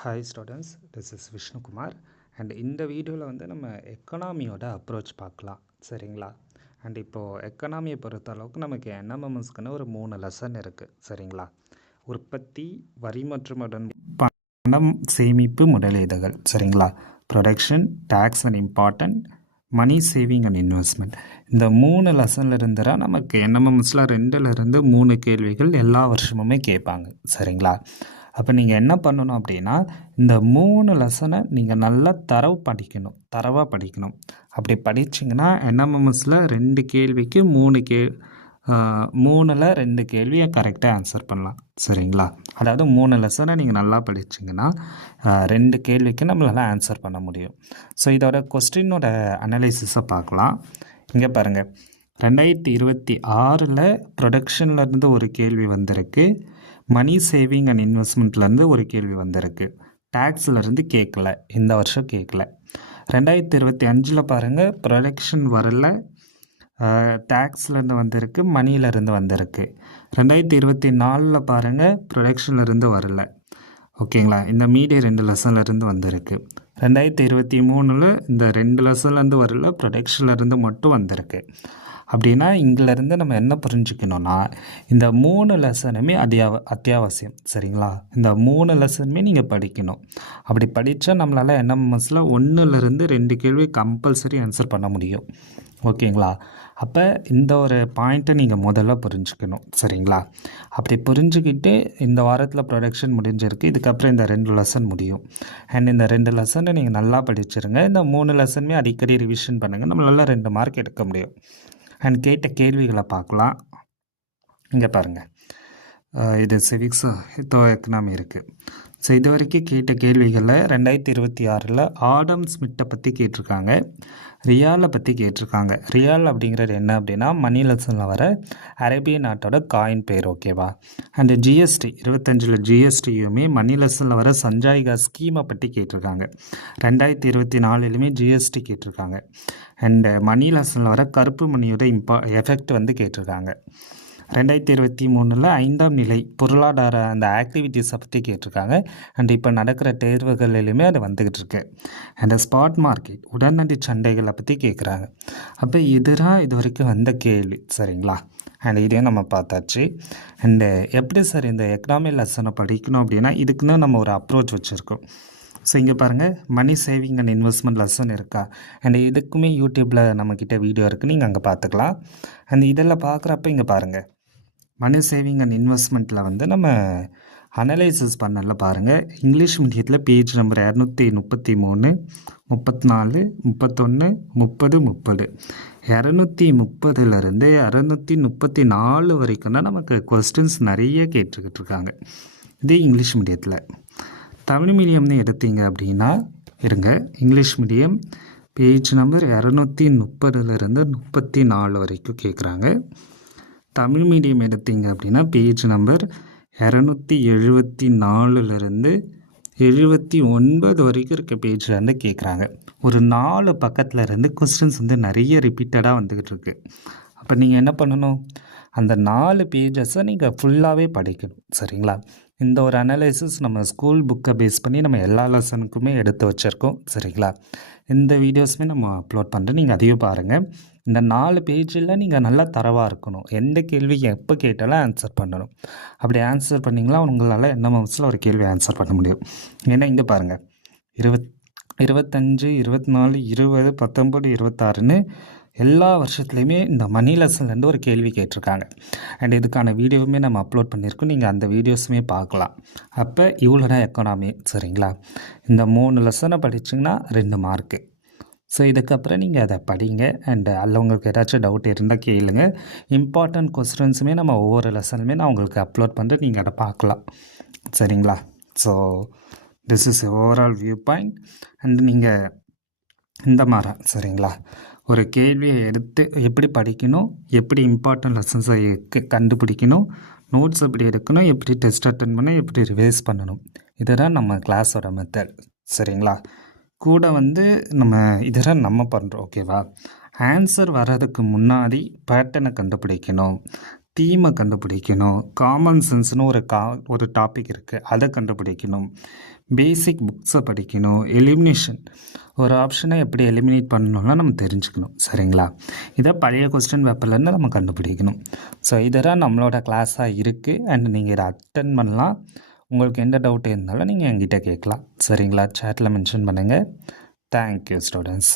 Hi students, this is Vishnukumar. And இந்த வீடியோவில் வந்து நம்ம எக்கனாமியோட அப்ரோச் பார்க்கலாம், சரிங்களா? அண்ட் இப்போது எக்கனாமியை பொறுத்த அளவுக்கு நமக்கு என்எம்எம்எஸ்க்குன்னு ஒரு 3 லெசன் இருக்குது, சரிங்களா? உற்பத்தி, வரி மற்றும் பணம், சேமிப்பு, முதலீடுகள், சரிங்களா? Production, tax and important, money saving and investment. இந்த 3 லெசனில் இருந்துதான் நமக்கு என்எம்எம்எஸில் 2லேருந்து 3 கேள்விகள் எல்லா வருஷமுமே கேட்பாங்க, சரிங்களா? அப்போ நீங்கள் என்ன பண்ணணும் அப்படின்னா, இந்த 3 லெசனை நீங்கள் நல்லா தரவாக படிக்கணும். அப்படி படிச்சிங்கன்னா என்எம்எம்எஸில் 2 கேள்விக்கு 3ல் 2 கேள்வியை கரெக்டாக ஆன்சர் பண்ணலாம், சரிங்களா? அதாவது 3 லெசனை நீங்கள் நல்லா படிச்சிங்கன்னா 2 கேள்விக்கு நம்மளால் ஆன்சர் பண்ண முடியும். ஸோ இதோட கொஸ்டினோட அனலைசிஸை பார்க்கலாம். இங்கே பாருங்கள், 2026 ப்ரொடக்ஷன்லேருந்து ஒரு கேள்வி வந்திருக்கு, மணி சேவிங் அண்ட் இன்வெஸ்ட்மெண்ட்லேருந்து ஒரு கேள்வி வந்திருக்கு. டேக்ஸ்லேருந்து கேட்கல, இந்த வருஷம் கேட்கல. 2025 பாருங்கள், ப்ரொடக்ஷன் வரல, டேக்ஸ்லேருந்து வந்திருக்கு, மணியிலேருந்து வந்திருக்கு. 2024 பாருங்கள், ப்ரொடக்ஷன்லேருந்து வரல, ஓகேங்களா? இந்த மீடிய 2 லெசன்லேருந்து வந்திருக்கு. 2023 இந்த 2 லெசன்லேருந்து வரல, ப்ரொடக்ஷன்லேருந்து மட்டும் வந்திருக்கு. அப்படின்னா இங்கிலேருந்து நம்ம என்ன புரிஞ்சுக்கணுன்னா, இந்த 3 லெசனுமே அத்தியாவசியம், சரிங்களா? இந்த 3 லெசனுமே நீங்கள் படிக்கணும். அப்படி படித்தா நம்மளால் என்எம்எஸில் 1லேருந்து 2 கேள்வி கம்பல்சரி ஆன்சர் பண்ண முடியும், ஓகேங்களா? அப்போ இந்த ஒரு பாயிண்ட்டை நீங்கள் முதல்ல புரிஞ்சுக்கணும், சரிங்களா? அப்படி புரிஞ்சுக்கிட்டு இந்த வாரத்தில் ப்ரொடக்ஷன் முடிஞ்சிருக்கு, இதுக்கப்புறம் இந்த 2 லெசன் முடியும். அண்ட் இந்த 2 லெசனை நீங்கள் நல்லா படிச்சிருங்க. இந்த 3 லெசனுமே அடிக்கடி ரிவிஷன் பண்ணுங்கள், நம்மளால் 2 மார்க் எடுக்க முடியும். அண்ட் கேட்ட கேள்விகளை பார்க்கலாம். இங்கே பாருங்கள், இது சிவிக்ஸ், எக்கனாமி இருக்குது. ஸோ இது வரைக்கும் கேட்ட கேள்விகளில் 2026 ஆடம் ஸ்மித்தை பற்றி கேட்டிருக்காங்க, ரியாலை பற்றி கேட்டிருக்காங்க. ரியால் அப்படிங்கிறது என்ன அப்படின்னா, மணி லெசனில் வர அரேபிய நாட்டோட காயின் பேர், ஓகேவா? அண்டு ஜிஎஸ்டி 25 ஜிஎஸ்டியுமே மணி லெசனில் வர சஞ்சாய்கா ஸ்கீமை பற்றி கேட்டிருக்காங்க. 2024 ஜிஎஸ்டி கேட்டிருக்காங்க. அண்டு மணி லெசனில் வர கருப்பு மணியோட எஃபெக்ட் வந்து கேட்டிருக்காங்க. 2023 5ஆம் நிலை பொருளாதார அந்த ஆக்டிவிட்டீஸை பற்றி கேட்டிருக்காங்க. அண்ட் இப்போ நடக்கிற தேர்வுகளிலுமே அது வந்துக்கிட்டு இருக்கு. அண்ட் ஸ்பாட் மார்க்கெட் உடனடி சந்தைகளை பற்றி கேட்குறாங்க. அப்போ இதுதான் இது வரைக்கும் வந்த கேள்வி, சரிங்களா? அண்ட் இதையும் நம்ம பார்த்தாச்சு. அண்டு எப்படி சார் இந்த எக்கனாமி லெசனை படிக்கணும் அப்படின்னா, இதுக்குன்னு நம்ம ஒரு அப்ரோச் வச்சுருக்கோம். ஸோ இங்கே பாருங்கள், money saving and investment lesson இருக்கா? அண்ட் இதுக்குமே யூடியூப்பில் நம்மக்கிட்ட வீடியோ இருக்குது, நீங்கள் அங்கே பார்த்துக்கலாம். அண்ட் இதெல்லாம் பார்க்குறப்ப இங்கே பாருங்கள், மணி சேவிங் அண்ட் இன்வெஸ்ட்மெண்ட்டில் வந்து நம்ம அனலைசிஸ் பண்ணல பாருங்கள். இங்கிலீஷ் மீடியத்தில் பேஜ் நம்பர் 233, 34, 31, 30, 30, 230லேருந்து 234 வரைக்கும் தான் நமக்கு கொஸ்டின்ஸ் நிறைய கேட்டுக்கிட்டு இருக்காங்க. இதே இங்கிலீஷ் மீடியத்தில். தமிழ் மீடியம்னு எடுத்தீங்க அப்படின்னா இருங்க, இங்கிலீஷ் மீடியம் பேஜ் நம்பர் 230லேருந்து 34 வரைக்கும் கேட்குறாங்க. தமிழ் மீடியம் எடுத்தீங்க அப்படின்னா பேஜ் நம்பர் 274லேருந்து 79 வரைக்கும் இருக்க பேஜ்லேருந்து கேட்குறாங்க. ஒரு 4 பக்கத்தில் இருந்து கொஸ்டின்ஸ் வந்து நிறைய ரிப்பீட்டடாக வந்துக்கிட்டு இருக்கு. அப்போ நீங்கள் என்ன பண்ணணும், அந்த 4 பேஜஸை நீங்கள் ஃபுல்லாகவே படிக்கணும், சரிங்களா? இந்த ஒரு அனலைசிஸ் நம்ம ஸ்கூல் புக்கை பேஸ் பண்ணி நம்ம எல்லா லெசனுக்குமே எடுத்து வச்சுருக்கோம், சரிங்களா? இந்த வீடியோஸுமே நம்ம அப்லோட் பண்ணுறேன், நீங்கள் அதையும் பாருங்கள். இந்த 4 பேஜில் நீங்கள் நல்லா தரவாக இருக்கணும். எந்த கேள்வி எப்போ கேட்டாலும் ஆன்சர் பண்ணணும். அப்படி ஆன்சர் பண்ணிங்களா உங்களால் என்எம்எம்எஸில் ஒரு கேள்வி ஆன்சர் பண்ண முடியும். ஏன்னா இங்கே பாருங்கள், 25, 24, 20, 19, 26ன்னு எல்லா வருஷத்துலையுமே இந்த மணி லெசன்லேருந்து ஒரு கேள்வி கேட்டிருக்காங்க. அண்ட் இதுக்கான வீடியோவுமே நம்ம அப்லோட் பண்ணியிருக்கோம், நீங்கள் அந்த வீடியோஸுமே பார்க்கலாம். அப்போ இவ்வளோ தான் எக்கனாமி, சரிங்களா? இந்த 3 லெசனை படிச்சிங்கன்னா 2 மார்க்கு. ஸோ இதுக்கப்புறம் நீங்கள் அதை படிங்க. அண்டு அதில் உங்களுக்கு ஏதாச்சும் டவுட் இருந்தால் கேளுங்க. இம்பார்ட்டன்ட் கொஸ்டின்ஸுமே நம்ம ஒவ்வொரு லெசனுமே நான் உங்களுக்கு அப்லோட் பண்ணுறேன், நீங்கள் அதை பார்க்கலாம், சரிங்களா? So this is overall view point. And நீங்கள் இந்த மாதிரி, சரிங்களா, ஒரு கேள்வியை எடுத்து எப்படி படிக்கணும், எப்படி இம்பார்ட்டன்ட் லெசன்ஸை கண்டுபிடிக்கணும், நோட்ஸ் எப்படி எடுக்கணும், எப்படி டெஸ்ட் அட்டன் பண்ணணும், எப்படி ரிவைஸ் பண்ணணும், இதுதான் நம்ம கிளாஸோட மெத்தட், சரிங்களா? கூட வந்து நம்ம இதெல்லாம் நம்ம பண்ணுறோம், ஓகேவா? ஆன்சர் வர்றதுக்கு முன்னாடி பேட்டர்னை கண்டுபிடிக்கணும், தீமை கண்டுபிடிக்கணும். காமன் சென்ஸ்னு ஒரு டாபிக் இருக்குது, அதை கண்டுபிடிக்கணும். பேசிக் புக்ஸை படிக்கணும். எலிமினேஷன், ஒரு ஆப்ஷனை எப்படி எலிமினேட் பண்ணணும்லாம் நம்ம தெரிஞ்சுக்கணும். சரிங்களா? இதை பழைய கொஸ்டின் பேப்பர்லேருந்து நம்ம கண்டுபிடிக்கணும். ஸோ இதெல்லாம் நம்மளோட கிளாஸாக இருக்குது. அண்ட் நீங்கள் இதை அட்டன் பண்ணலாம். உங்களுக்கு எந்த டவுட் இருந்தாலும் நீங்கள் என்கிட்ட கேட்கலாம். சரிங்களா? சேட்டில் மென்ஷன் பண்ணுங்கள். Thank you students.